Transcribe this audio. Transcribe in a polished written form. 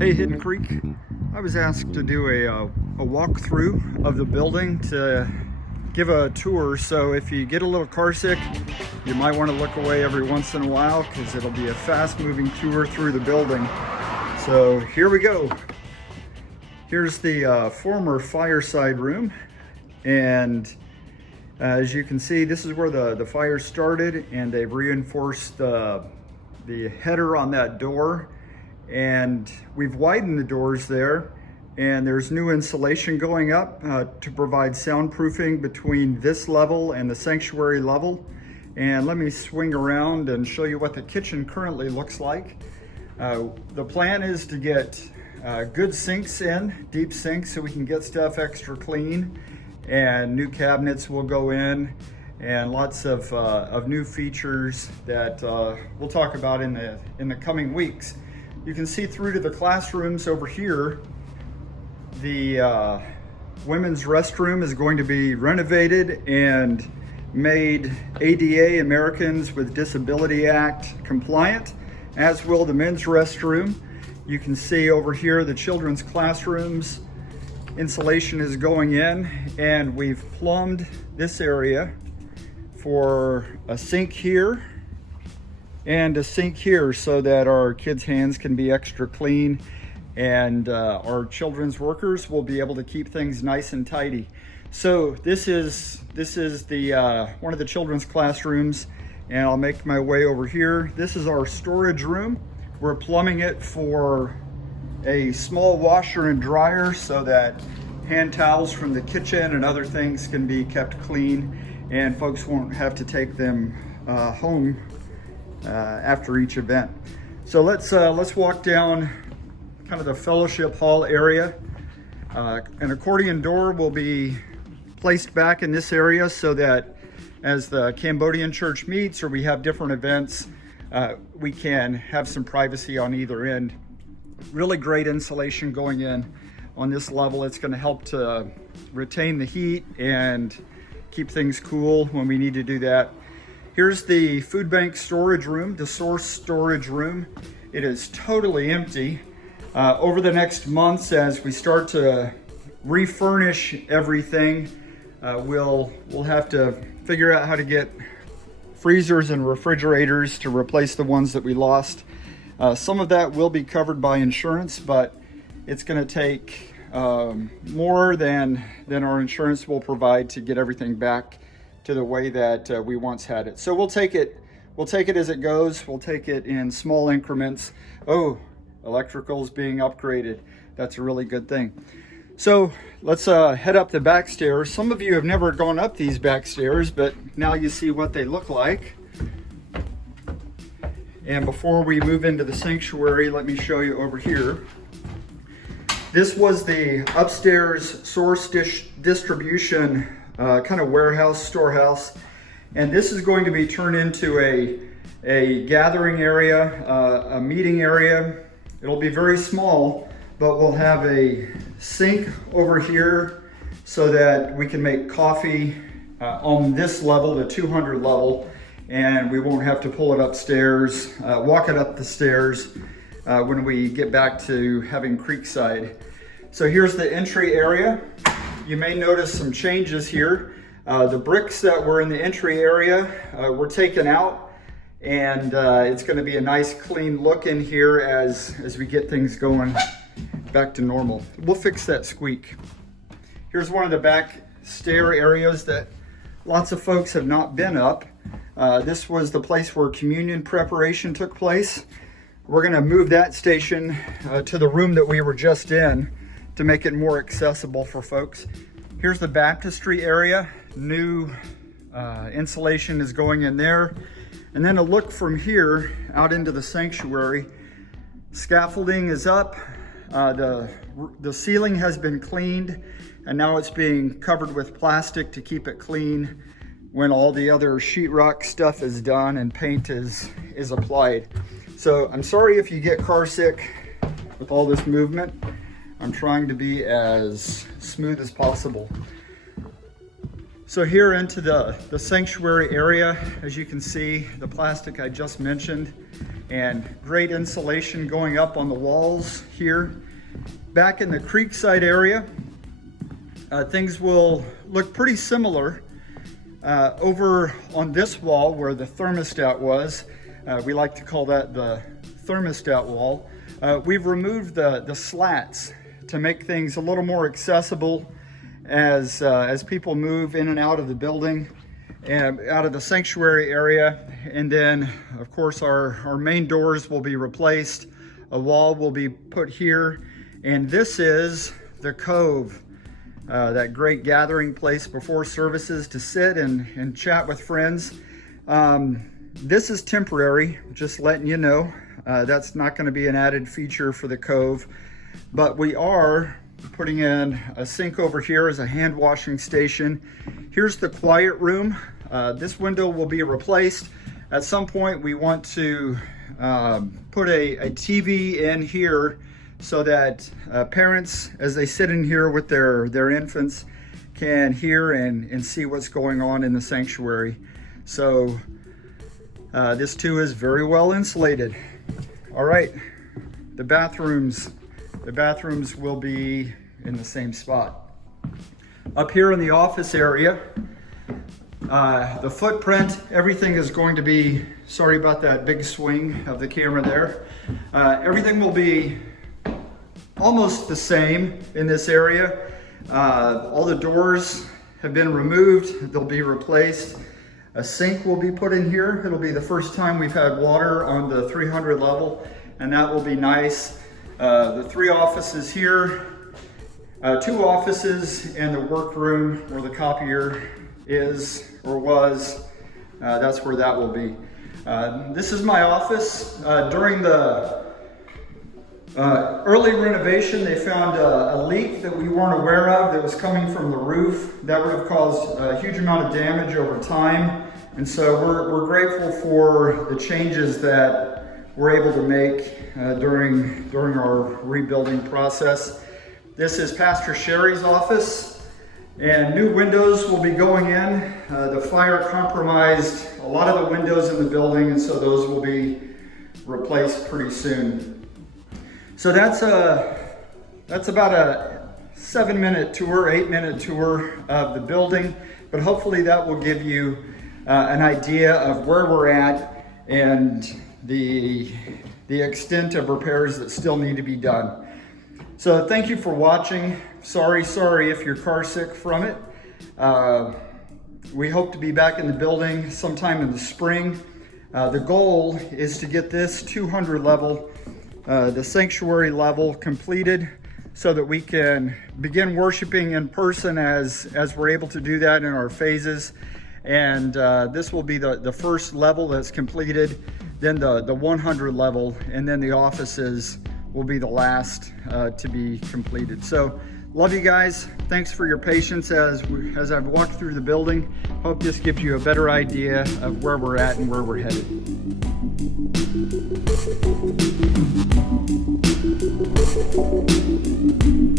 Hey, Hidden Creek. I was asked to do a walkthrough of the building to give a tour. So if you get a little car sick, you might want to look away every once in a while because it'll be a fast-moving tour through the building. So here we go. Here's the former fireside room, and as you can see, this is where the fire started, and they've reinforced the header on that door, and we've widened the doors there, and there's new insulation going up to provide soundproofing between this level and the sanctuary level. And let me swing around and show you what the kitchen currently looks like. The plan is to get good sinks in, deep sinks, so we can get stuff extra clean, and new cabinets will go in, and lots of new features that we'll talk about in the coming weeks. You can see through to the classrooms over here. The women's restroom is going to be renovated and made ADA, Americans with Disability Act compliant, as will the men's restroom. You can see over here the children's classrooms. Insulation is going in, and we've plumbed this area for a sink here and a sink here so that our kids' hands can be extra clean, and our children's workers will be able to keep things nice and tidy. So this is the one of the children's classrooms, and I'll make my way over here. This is our storage room. We're plumbing it for a small washer and dryer so that hand towels from the kitchen and other things can be kept clean, and folks won't have to take them home after each event. So let's walk down kind of the fellowship hall area. An accordion door will be placed back in this area so that as the Cambodian church meets or we have different events, we can have some privacy on either end. Really great insulation going in on this level. It's going to help to retain the heat and keep things cool when we need to do that. Here's the food bank storage room, the source storage room. It is totally empty. Over the next months, as we start to refurnish everything, we'll have to figure out how to get freezers and refrigerators to replace the ones that we lost. Some of that will be covered by insurance, but it's going to take more than our insurance will provide to get everything back to the way that we once had it. So we'll take it as it goes. We'll take it in small increments. Oh, electrical's being upgraded. That's a really good thing. So let's head up the back stairs. Some of you have never gone up these back stairs, but now you see what they look like. And before we move into the sanctuary, let me show you over here. This was the upstairs source distribution kind of warehouse, storehouse. And this is going to be turned into a gathering area, a meeting area. It'll be very small, but we'll have a sink over here so that we can make coffee on this level, the 200 level, and we won't have to pull it upstairs, walk it up the stairs when we get back to having Creekside. So here's the entry area. You may notice some changes here. The bricks that were in the entry area were taken out, and it's going to be a nice clean look in here as we get things going back to normal. We'll fix that squeak. Here's one of the back stair areas that lots of folks have not been up. This was the place where communion preparation took place. We're going to move that station to the room that we were just in to make it more accessible for folks. Here's the baptistry area. New insulation is going in there. And then a look from here out into the sanctuary. Scaffolding is up. The ceiling has been cleaned, and now it's being covered with plastic to keep it clean when all the other sheetrock stuff is done and paint is applied. So I'm sorry if you get car sick with all this movement. I'm trying to be as smooth as possible. So here into the sanctuary area, as you can see, the plastic I just mentioned, and great insulation going up on the walls here. Back in the creekside area, things will look pretty similar. Over on this wall where the thermostat was, we like to call that the thermostat wall, we've removed the slats to make things a little more accessible as people move in and out of the building and out of the sanctuary area. And then of course our main doors will be replaced. A wall will be put here, and this is the cove, that great gathering place before services to sit and chat with friends. This is temporary, just letting you know. That's not going to be an added feature for the cove, but we are putting in a sink over here as a hand washing station. Here's the quiet room. This window will be replaced. At some point we want to put a TV in here so that parents, as they sit in here with their infants, can hear and see what's going on in the sanctuary. So this too is very well insulated. All right, the bathrooms will be in the same spot. Up here in the office area, the footprint, everything is going to be, sorry about that big swing of the camera there. Everything will be almost the same in this area. All the doors have been removed, they'll be replaced. A sink will be put in here. It'll be the first time we've had water on the 300 level, and that will be nice. The 3 offices here, 2 offices and the workroom where the copier is or was, that's where that will be. This is my office. During the early renovation, they found a leak that we weren't aware of that was coming from the roof. That would have caused a huge amount of damage over time. And so we're grateful for the changes that we're able to make during our rebuilding process. This is Pastor Sherry's office, and new windows will be going in. The fire compromised a lot of the windows in the building, and so those will be replaced pretty soon. So that's about a 7-minute tour, 8-minute tour of the building, but hopefully that will give you an idea of where we're at and the extent of repairs that still need to be done. So thank you for watching. Sorry if you're car sick from it. We hope to be back in the building sometime in the spring. The goal is to get this 200 level, the sanctuary level, completed so that we can begin worshiping in person as we're able to do that in our phases. And this will be the first level that's completed, then the 100 level, and then the offices will be the last to be completed. So love you guys. Thanks for your patience as I've walked through the building. Hope this gives you a better idea of where we're at and where we're headed.